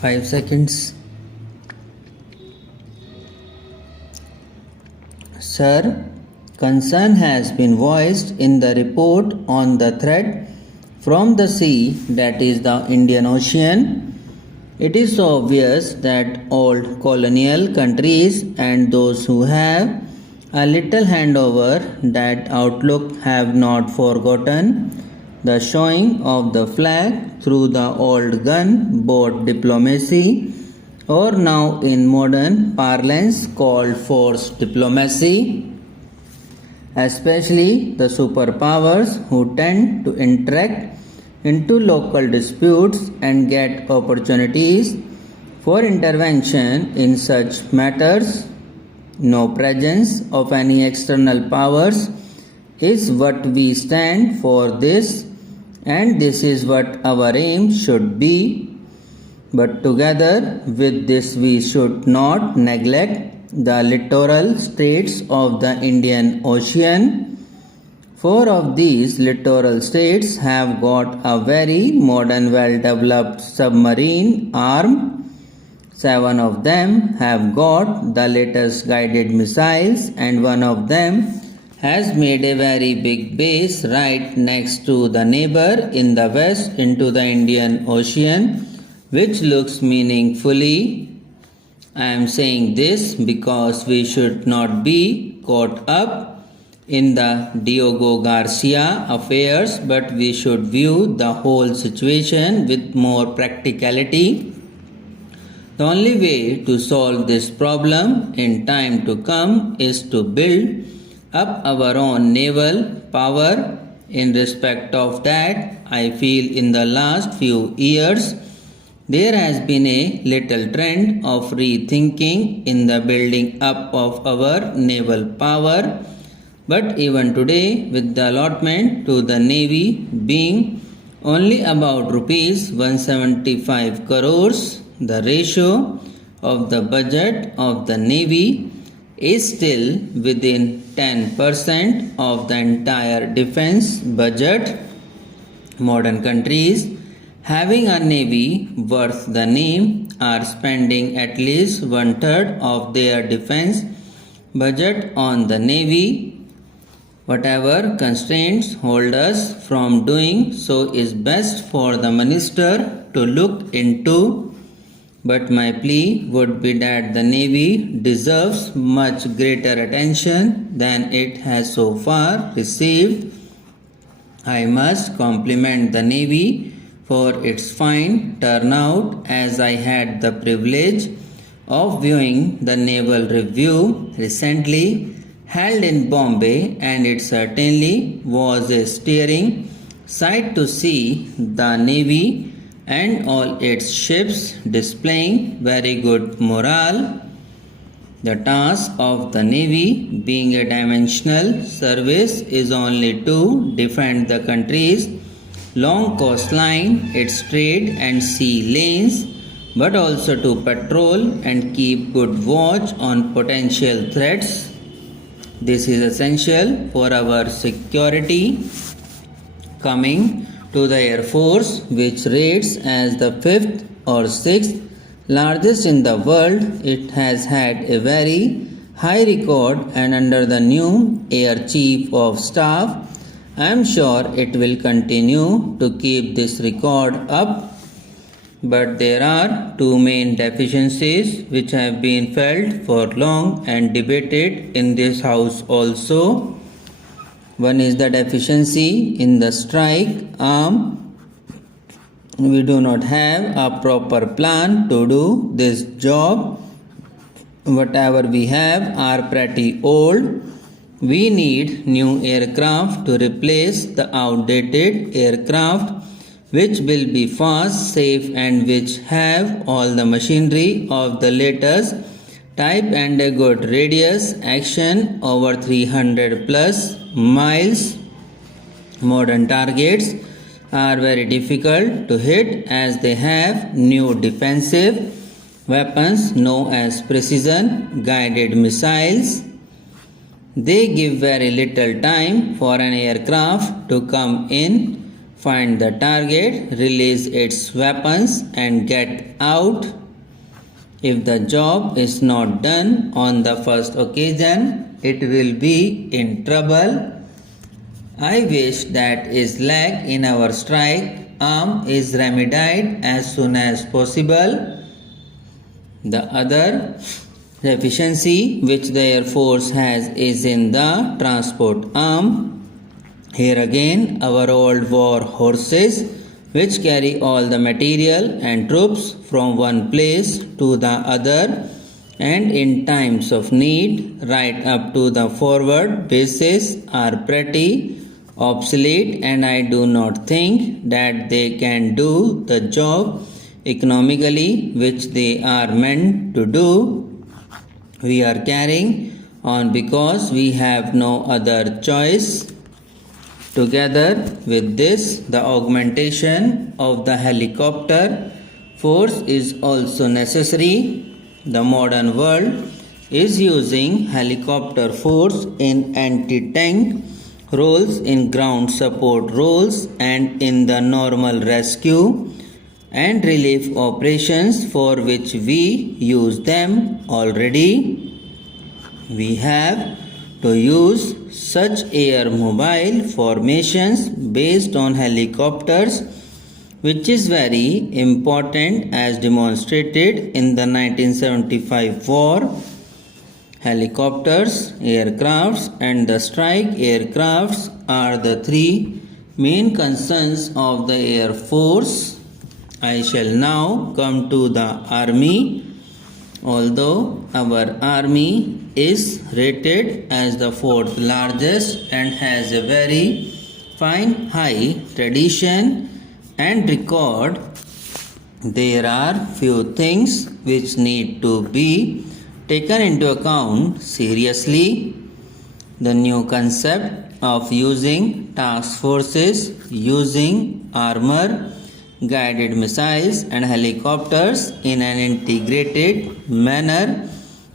5 seconds. Sir, concern has been voiced in the report on the threat from the sea, that is the Indian Ocean. It is obvious that old colonial countries and those who have a little handover that outlook have not forgotten the showing of the flag through the old gun boat diplomacy, or now in modern parlance called force diplomacy, especially the superpowers who tend to interact into local disputes and get opportunities for intervention in such matters. No presence of any external powers is what we stand for this, and this is what our aim should be. But together with this, we should not neglect the littoral states of the Indian Ocean. 4 of these littoral states have got a very modern, well-developed submarine arm. 7 of them have got the latest guided missiles, and one of them has made a very big base right next to the neighbor in the west into the Indian Ocean, which looks meaningfully. I am saying this because we should not be caught up in the Diego Garcia affairs, but we should view the whole situation with more practicality. The only way to solve this problem in time to come is to build up our own naval power. In respect of that, I feel in the last few years there has been a little trend of rethinking in the building up of our naval power. But even today, with the allotment to the Navy being only about rupees 175 crores, the ratio of the budget of the Navy is still within 10% of the entire defense budget. Modern countries having a navy worth the name are spending at least 1/3 of their defense budget on the navy. Whatever constraints hold us from doing so is best for the minister to look into. But my plea would be that the Navy deserves much greater attention than it has so far received. I must compliment the Navy for its fine turnout, as I had the privilege of viewing the Naval Review recently held in Bombay, and it certainly was a stirring sight to see the Navy and all its ships displaying very good morale. The task of the Navy, being a dimensional service, is only to defend the country's long coastline, its trade and sea lanes, but also to patrol and keep good watch on potential threats. This is essential for our security. Coming to the Air Force, which rates as the 5th or 6th largest in the world, it has had a very high record, and under the new Air Chief of Staff, I am sure it will continue to keep this record up. But there are 2 main deficiencies which have been felt for long and debated in this house also. One is the deficiency in the strike arm. We do not have a proper plan to do this job. Whatever we have are pretty old. We need new aircraft to replace the outdated aircraft, which will be fast, safe, and which have all the machinery of the latest type and a good radius action over 300 plus miles. Modern targets are very difficult to hit, as they have new defensive weapons known as precision guided missiles. They give very little time for an aircraft to come in find the target, release its weapons, and get out. If the job is not done on the first occasion, it will be in trouble. I wish that is lack in our strike arm is remedied as soon as possible. The other deficiency which the Air Force has is in the transport arm. Here again, our old war horses, which carry all the material and troops from one place to the other, and in times of need, right up to the forward bases, are pretty obsolete, and I do not think that they can do the job economically which they are meant to do. We are carrying on because we have no other choice. Together with this, the augmentation of the helicopter force is also necessary. The modern world is using helicopter force in anti-tank roles, in ground support roles, and in the normal rescue and relief operations for which we use them already. We have to use such air mobile formations based on helicopters, which is very important as demonstrated in the 1975 war. Helicopters, aircrafts, and the strike aircrafts are the three main concerns of the Air Force. I shall now come to the Army. Although our Army is rated as the fourth largest and has a very fine high tradition and record, there are few things which need to be taken into account seriously. The new concept of using task forces, using armor, guided missiles and helicopters in an integrated manner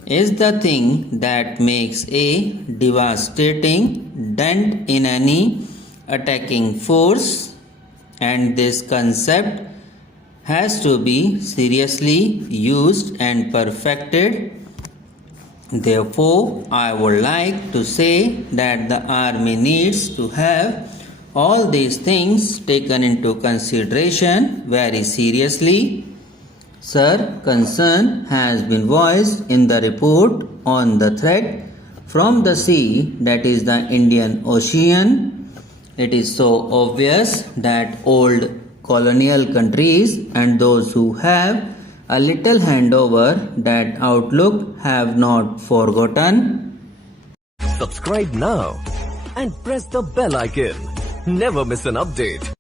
is the thing that makes a devastating dent in any attacking force, and this concept has to be seriously used and perfected. Therefore, I would like to say that the Army needs to have all these things taken into consideration very seriously. Sir, concern has been voiced in the report on the threat from the sea, that is the Indian Ocean. It is so obvious that old colonial countries and those who have a little handover that outlook have not forgotten. Subscribe now and press the bell icon. Never miss an update.